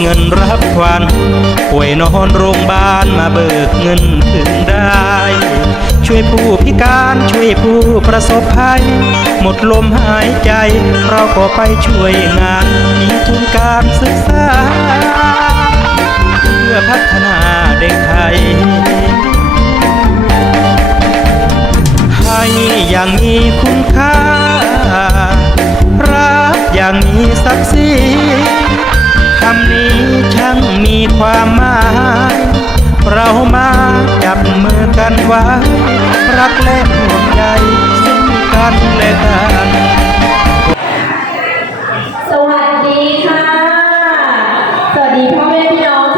เงินรับควันป่วยนอนโรงพยาบาลมาเบิกเงินถึงได้ ช่วยผู้พิการช่วยผู้ประสบภัย หมดลมหายใจ เราก็ไปช่วยงาน มีทุนการศึกษา เพื่อพัฒนาเด็กไทยให้อย่างมีคุณค่ารักอย่างมีศักดิ์ศรีำนี้ช่างมีความหมาย เรามาจับมือกันไว้ รักและห่วงใยซึ่งกันและกันสวัสดีค่ะ สวัสดีพ่อแม่พี่น้อง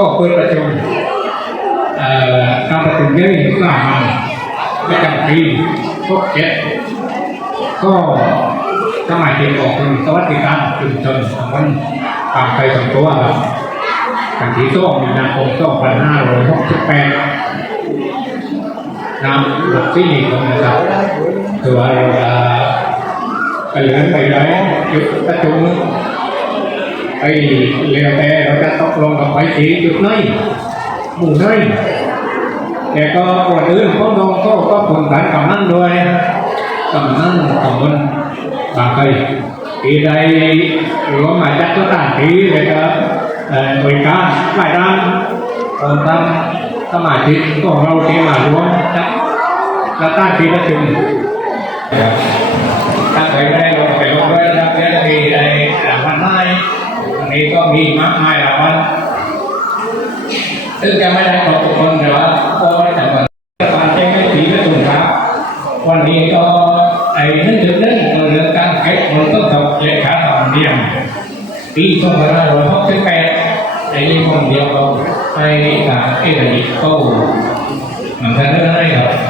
ก็เปิดประชุมการประชุมนี้สามัญประจำปีพกเจ็ดก็สมัยที่ออกเป็นสวัสดิการชุมชนสองวันปากไปสองตัวกันที่ต้องมีนาคมสองพันห้าร้อยหกสิบแปดนำหลักที่หนึ่งนะครับคือว่าเราจะไปเลื่อนไปแล้วจุดประชุม ไอ้เลวแต่เราจะตกลงกับไปสีจุดนี้หมู่นี้แต่ก็ก่อนอื่นก็น้องก็ก็ผลการกำนั่งด้วยกำนั่งกำบนบางไกปีใดหรือว่ามาจัดต่างทีเลยครับบริการหลายด้าตอนตั้งสมาชิกของเราที่มาร่วมจัดและตั้งทีละถึง นี้ก็มีมากมายรางวัลซึ่งจะไม่ได้ขอบทุกคนแต่ว่าก็ไม่แต่ว่าการแจ้งให้สีกระตุ้นครับ วันนี้ก็ไอ้นั่นจุดนั้นเรื่องการเก็บมันต้องทำเลขาตอนเดียมปีสองพันห้าร้อยหกสิบแปดไอ้นี่คนเดียวก็ไอ้การเอกนิก็เหมือนกันเรื่องอะไรครับ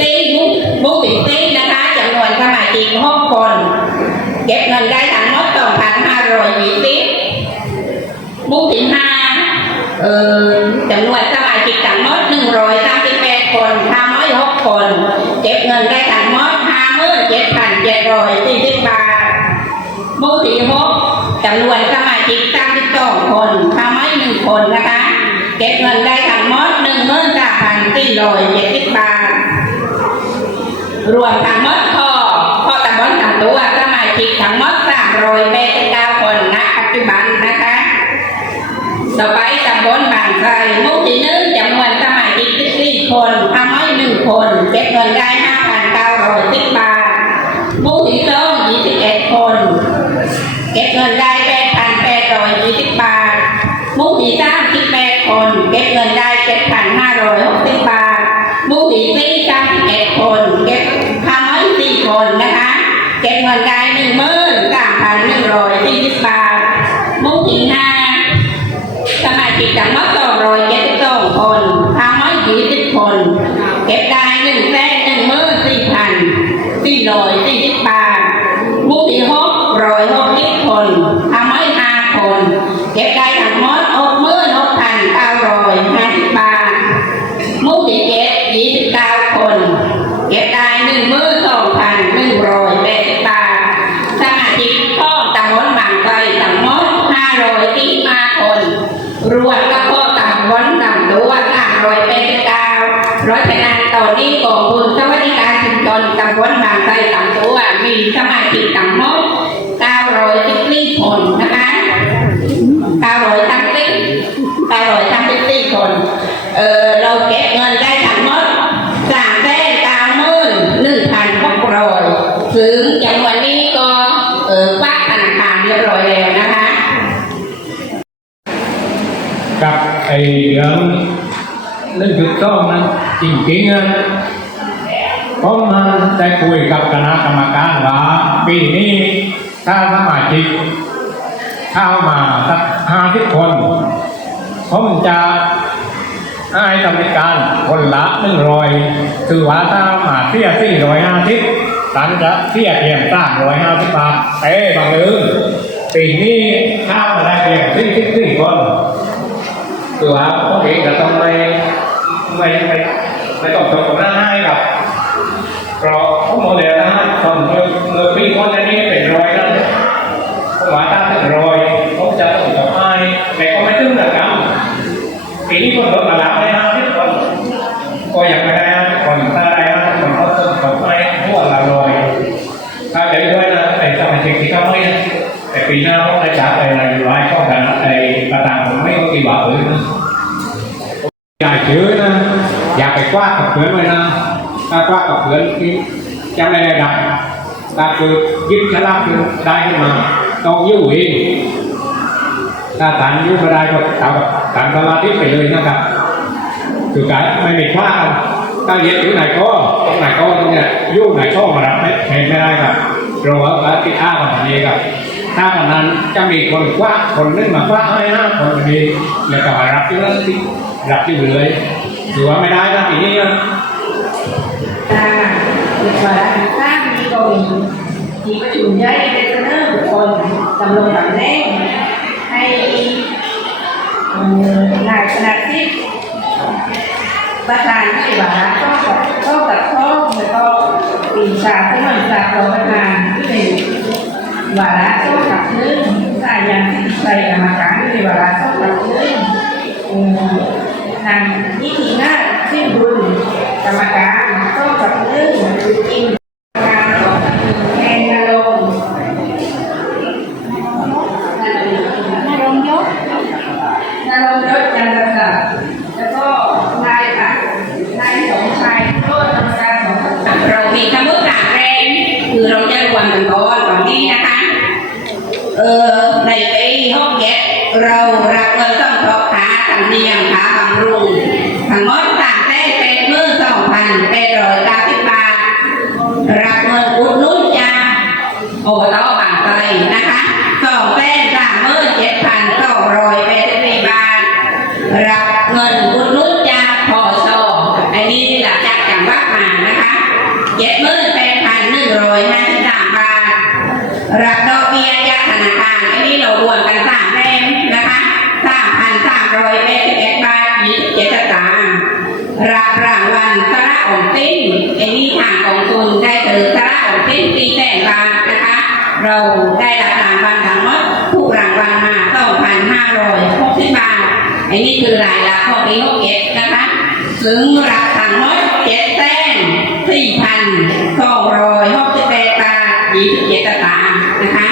ปีตี้มุกมุกปีตี้นะคะจำนวนสมาชิกหกคน เก็บเงินได้ทั้งหมดสองพันห้าร้อยยี่สิบมุกปีห้าเอ่อจำนวนสมาชิกทั้งหมดหนึ่งร้อยสามสิบแปดคนทำไม่หกคน เก็บเงินได้ทั้งหมดห้าหมื่นเจ็ดพันเจ็ดร้อยสี่สิบบาทมุกปีหกจำนวนสมาชิกสามสิบสองคนทำไม่หนึ่งคนนะคะ เก็บเงินได้ทั้งหมดหนึ่งหมื่นสามพันสี่ร้อยเจ็ดสิบบาท รวมทั้งหมดพ่อพ่อตำบลทั้งตัวสมาชิกทั้งหมด389คนณปัจจุบันนะคะ ต่อไปตำบลบางไทรมู่ที่หนึ่งจำนวนสมาชิกสี่คนทำให้หนึ่งคนเก็บเงินได้ห้าพัน ก็บ รื่องเรื่องจุดต้องนั้นจริงๆนะผมมันได้คุยกับคณะกรรมการว่าปีนี้ถ้าสมาชิกเข้ามาสักห้าสิบคนผมจะให้กรรมการคนละหนึ่งร้อยคือว่าถ้ามาเสียสี่ร้อยห้าสิบตันจะเสียเพียงสามร้อยห้าสิบบาทเอ้บางลืมปีนี้ข้ามาได้เพียงสี่สิบสี่คน คือว่าพวกเองก็ต้องไม่ไม่ไม่ไม่ต้องจบกับหน้าให้กับเพราะพวกโมเดลนะฮะตอนเมื่อเมื่อปีก่อนนนี้เป็นร้อยแล้วหมาตั้งเป็นร้อยผมจะต้องจบให้แต่ก็ไม่ตึงนะครับปีนี้คนลดมารับเลยนะทุกคนก็อยากไปได้ เพื่อนไว้นะถ้ากว้ากับเพื่อนที่จะไม่ได้ดับถ้าคือยึดฉลากคือได้ขึ้นมาต้องยู่เองถ้าตันยู่ไม่ได้ก็เอาตันสมาธิไปเลยนะครับคือการไม่มีพลาดถ้าเย็ดอยู่ไหนก็ตรงไหนก็ตรงเนี้ยยุ่งไหนก็มารับไม่เห็นไม่ได้ครับเราว่าการที่อ้าวันนี้ครับถ้าวันนั้นจะมีคนคว้าคนนึงมาคว้าให้ห้าคนนี้แล้วก็มารับที่นั่นที่รับที่เลย ถือว่าไม่ได้นะทีนี้นะค่ะในวาระที่สร้างมีโดยที่ประชุมใหญ่ได้เสนอบุคคลดำรงตำแหน่งให้นายคณะทิพย์ประธานที่ว่าระก็กับก็กับข้อแล้วก็ปีชาที่มันจากรองประธานที่เป็นวาระก็กับเรื่องสายันที่ใส่กรรมการที่เป็นวาระก็กับเรื่อง นางนิตินาถชื่อบุญกรรมการก็กับเรื่องกินการของแทนนรงค์นรงยศนรงค์ยศจันทร์ศักดิ์แล้วก็นายค่ะนายสมชายโทษกรรมการของเรามีคำว่าสามแรงคือเราจะรวมกันก่อนตอนนี้นะคะ เออในไปีหกเจ็ด เรารับเงินต้องทบขาทำเนียมขาบำรุงทั้งหมดต่างแต่เป็นมือสองพันเป็นร้อยเก้าสิบบาทรับเงินอุดนุนจาโอบตอบางไตนะ เราได้รับรางวัลทั้งหมดทุกรางวัลมาสองพันห้าร้อยหกสิบบาทอันนี้คือรายละข้อที่หกเจ็ดนะคะซึ่งรับทั้งหมดเจ็ดแสนสี่พันสองร้อยหกสิบแปดบาทยี่สิบเจ็ดตางนะคะ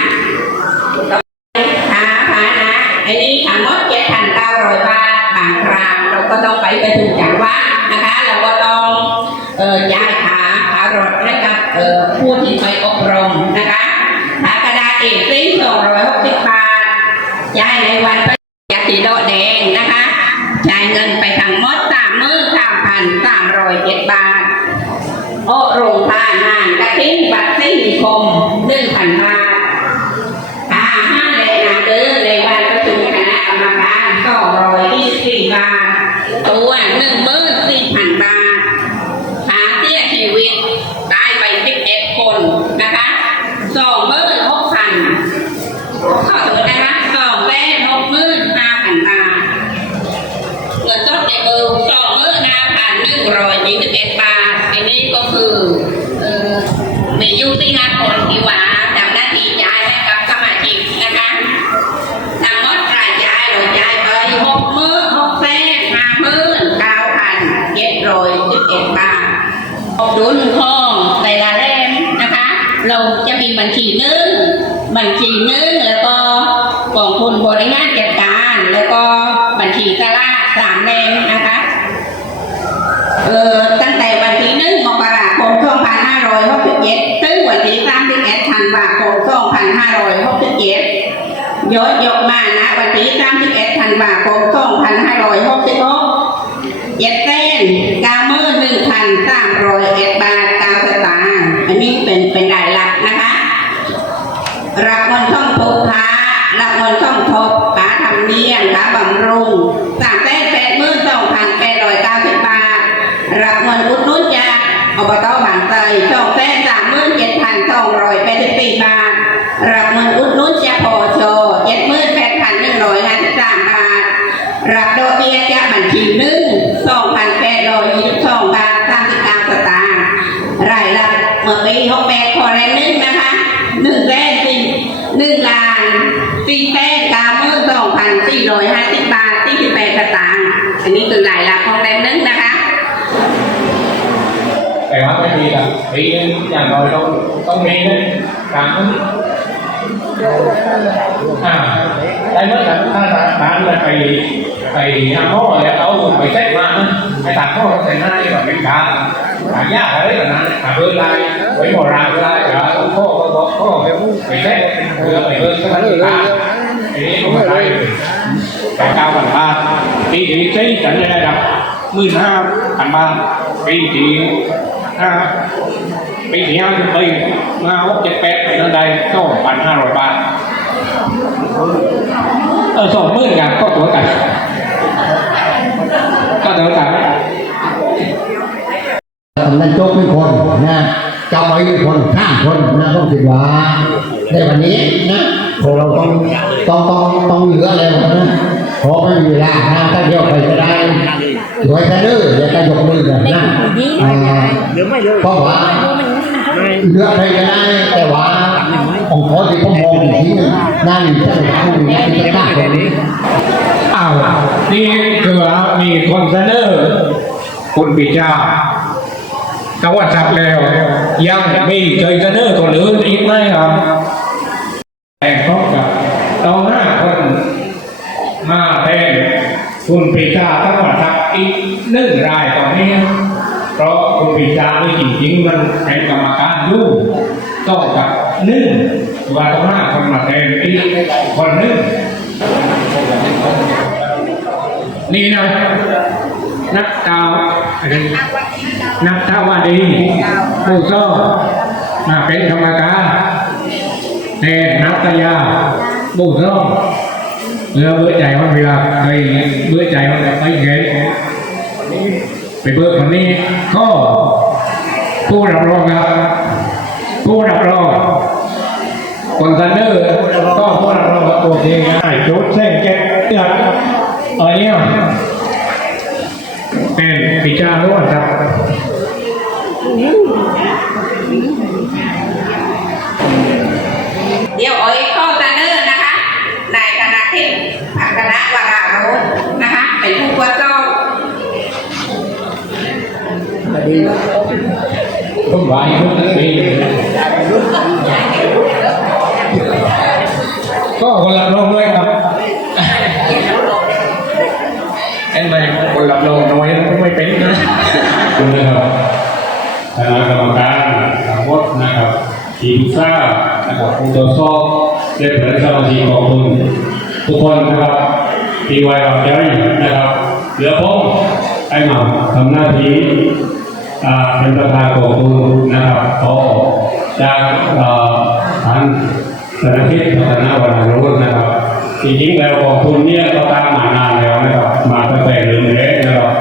บัญชีหนึ่งแล้วก็กองทุนบริหารจัดการ แล้วก็บัญชีกระสามเล่มนะคะเอ่อตั้งแต่วันที่หนึ่งมกราคม2567ถึงวันที่31ธันวาคม2567ยอดยกมานะวันที่31ธันวาคม2566เจ็ดแสนเก้าหมื่นหนึ่งพันสามร้อยเอ็ดบาทเก้าสตางค์อันนี้เป็นเป็น รับเงินอุดหนุนจากพอโชเจ็ดหมื่นแปดพันหนึ่งร้อยห้าสิบสามบาท รับดอกเบี้ยจากบัญชีหนึ่งสองพันแปดร้อยยี่สิบสองบาทสามสิบเก้าสตางค์รายรับเมื่อปีหกแปดขอแรงหนึ่งนะคะหนึ่งแสนสี่หนึ่งล้านสี่แสนเก้าหมื่นสองพันสี่ร้อยห้าสิบบาทสี่สิบแปดสตางค์อันนี้คือรายรับของแรมนึงนะคะ แต่ว่าไม่มีละปีนึงอย่างน้อยต้องต้องมีนะครั้งนึง อ่าได้เมื่อถ้าร้านเลยไปไปหาหม้อแล้วเอาไปเซ็ตมานะไปตัดหม้อเราใส่หน้านี่แบบเป็นกาหายากอะไรแบบนั้นหาเบอร์ไลน์ไว้หมดรางไลน์แล้วพ่อก็บอกพ่อไปเซ็ตเพื่อไปเบอร์สักทีละอันนี้ก็ไม่ได้แต่เก้าพันบาทปีนี้ใช้กันได้ระดับหมื่นห้าพันบาทปีที่ห้า ปีที่ห้าสิบปีมาหกเจ็ดแปดไปนั่นใดก็พันห้าร้อยบาทเออสองหมื่นกันก็ตัวกันก็เดียวกันกำนันโจ๊กเป็นคนนะเจ้าไว้เป็นคนข้ามคนนะต้องคิดว่าในวันนี้นะพวกเราต้องต้องต้องต้องเหลือแล้วนะเพราะไม่มีเวลานะถ้าเดียวไปจะได้รวยแค่เด้ออย่าไปยกมือกันนะอ่าเพราะว่า เลือใครก็ได้แต่ว่าองค์กรที่ผมมองอีกทีหนึงนั่นจะเป็นผู้มีที่จะตั้งคนนี้อ้าวนี่คือมีคนเสนอคุณปีชาจังหวัดสักแล้ว ยังมีเคยเสนอคนอื่นอีกไหมครับแต่งพร้อมกับเราห้าคนมาแทนคุณปีชาจังหวัดสักอีกหนึ่งรายตอนนี้ ราะคุณปีชานี่จริงๆมันเป็นกรรมการยู่ต่อกับหนึ่งว่าต้องห้าคนมาแทนอีกคนหนึ่งนี่นะนักดาวอะไรนักทาวาดีผู้ซ่มาเป็นกรรมการแต่นักตยาผู้ซ่เมื่อเบื่อใจมันเวลาเคยเบื่อใจมันไปเห็น ไปเบื่อคนนี้ก็ผู้รับรองครับ ผู้รับรองคนซันเดอร์ก็ผู้รับรองโอเคง่ายจุดแท่งแก๊สเนี่ย ở đây nè bị cha đúng không sao เ không phải không tính bị có một lập lông ด้วยครับ em này một lập lông nói nó cũng ไม่เป็นนะคุณนะครับคณะกรรมการทั้งหมดนะครับทีมทรานะครับผู้ตรวจสอบและเพื่อนสมาชิกของคุณทุกคนนะครับที่ไว้วางใจนะครับเหลือผมไอ้หม่ำทำหน้าที่ เป็นประธานของคุณนะครับขอจากอ่อท่านสนคิดพัฒนาวันรุ่นนะครับจริงๆแล้วของคุณเนี่ยก็ตั้งมานานแล้วนะครับ มาตั้งแต่เริ่มแรกนะครับ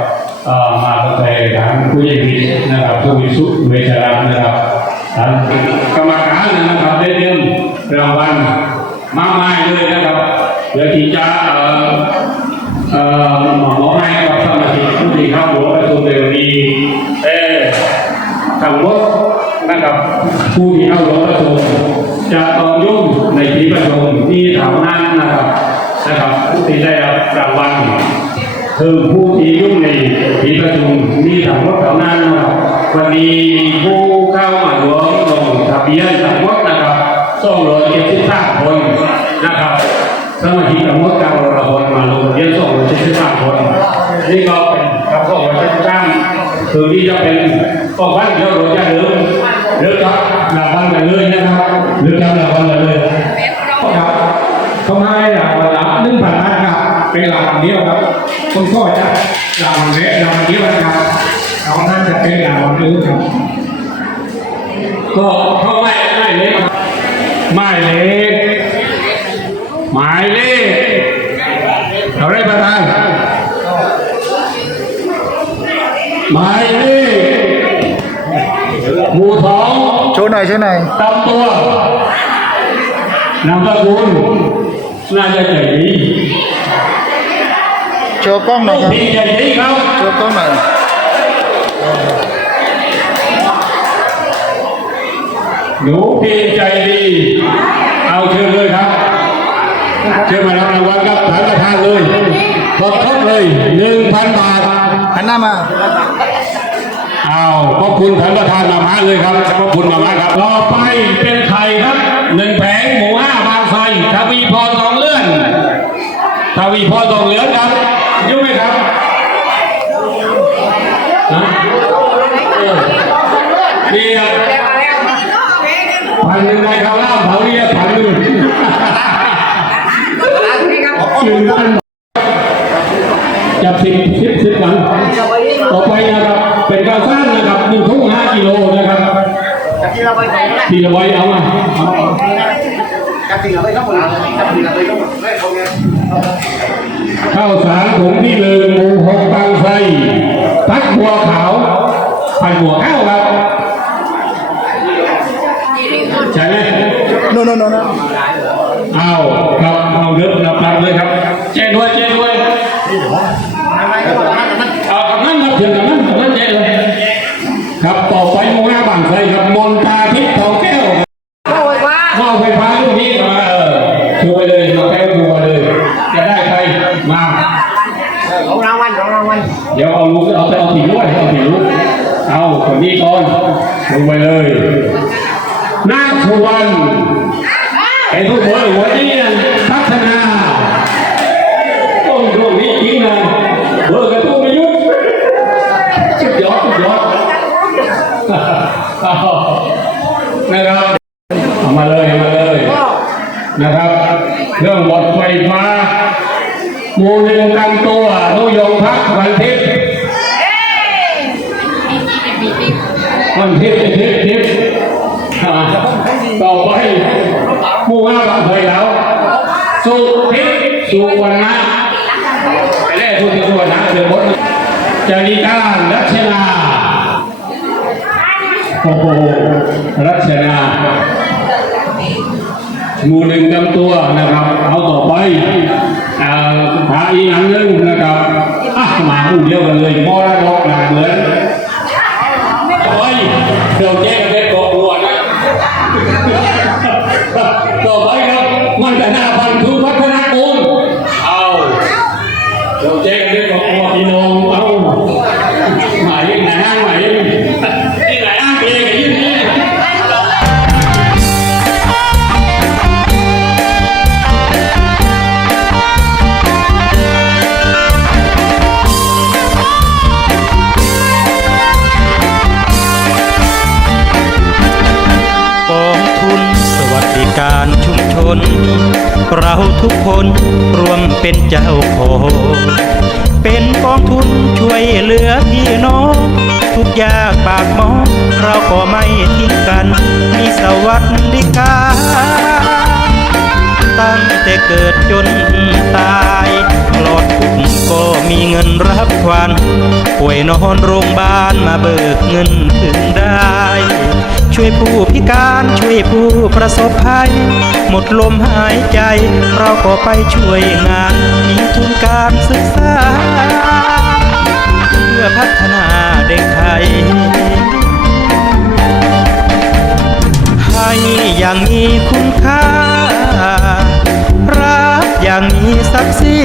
อ่อมาตั้งแต่ทางผู้ใหญ่วิทย์นะครับผู้วิสุทธิ์เวชรัตน์นะครับทางกรรมการนะครับได้เตรียมรางวัลมากมายเลยนะครับเพื่อที่จะเอ่อเอ่อมอให้ ที่เข้าร่วมประชุมในวันนี้เออทั้งหมดนะครับผู้ที่เข้าร่วมประชุมจะต้องยุ่งในที่ประชุมที่เท่านั้นนะครับนะครับผู้ที่ได้รับรางวัลคือผู้ที่ยุ่งในที่ประชุมมีทั้งหมดเท่านั้นนะครับวันนี้ผู้เข้ามาร่วมลงทะเบียนทั้งหมดนะครับสองร้อยเจ็ดสิบสามคนนะครับสมาชิกทั้งหมดเก้าร้อยคนมาลงทะเบียนสองร้อยเจ็ดสิบสามคนนี่ก็ คือที่จะเป็นของบ้านเดียวโดยจะเดิมเลือกครับรางวัลกันเลยนะครับเลือกครับรางวัลกันเลยครับเขาให้รางวัลละหนึ่งพันบาทครับเป็นรางวัลเดียวครับคนก็จะรางวัลเล็กรางวัลเดียวครับรางวัลนั้นจะเป็นรางวัลอื่นครับก็เขาไม่ไม่เล็กไม่เล็กหมายเลขเราได้ประธาน หมายเลขหมู่สองโชว์หน่อยโชว์หน่อยตำตัวนามสกุลน่าจะใจดีโชว์กล้องหน่อยครับพี่ใจดีครับโชว์กล้องหน่อยหนูพี่ใจดี เอาเชิญเลยครับเชิญมารับรางวัลครับฐานประธานเลยขอบคุณเลยหนึ่งพันบาทน้ามาอ้าวขอบคุณท่านประธานมามาเลยครับขอบคุณมามาครับต่อไปเป็นไข่ครับหนึ่งแผงหมูห้าบางไทรทวีพรทองเลื่อนทวีพรทองเลื่อนครับยุ่งไหมครับฮะเออนี่ครับพันหนึ่งในข้าวล่ามเผาเรียกพันหนึ่งหนึ่งพันจับสิบสิบสิบหลังต่อไปนะครับ ทีละใบเอามาข้าวสารถุงที่หนึ่งหมูหกบางไทรพักบัวขาวพันบัวข้าว นะครับเอามาเลยเอามาเลยนะครับ เรื่องบทไฟฟ้าหมูหนึ่งกันตัวนุยงพักวันทิพย์วันทิพย์ทิพย์ทิพย์อ่าต่อไปหมู่ห้าบางเคยแล้วสุทิพย์สุวรรณะไปแรกสุทิพย์สุวรรณะเดี๋ยวบทจาริการรัชนาโอ้โห รัชนาหมู่หนึ่งจำตัวนะครับ เอาต่อไปอ่าอีกอันหนึ่งนะครับอะมาหมู่เดียวกันเลยมอระดกหนาเหมือนโอ้ยเดี๋ยวแจ้งเป็นตัวรัวนะต่อไปครับมันจะน่าพันธุพัฒนากุลเอาเดี๋ยวแจ้งเป็นตัวรัวพี่น้องเอาหมายหน้าหมาย กองทุนสวัสดิการชุมชน เราทุกคนรวมเป็นเจ้าขอ ก็ไม่ทิ้งกัน มีสวัสดิการตั้งแต่เกิดจนตายปลอดทุกก็มีเงินรับควันป่วยนอนโรงพยาบาลมาเบิกเงินถึงได้ ช่วยผู้พิการช่วยผู้ประสบภัย หมดลมหายใจ เราก็ไปช่วยงานมีทุนการศึกษา เพื่อพัฒนาเด็กไทย อย่างมีคุณค่ารักอย่างมีศักดิ์ศรี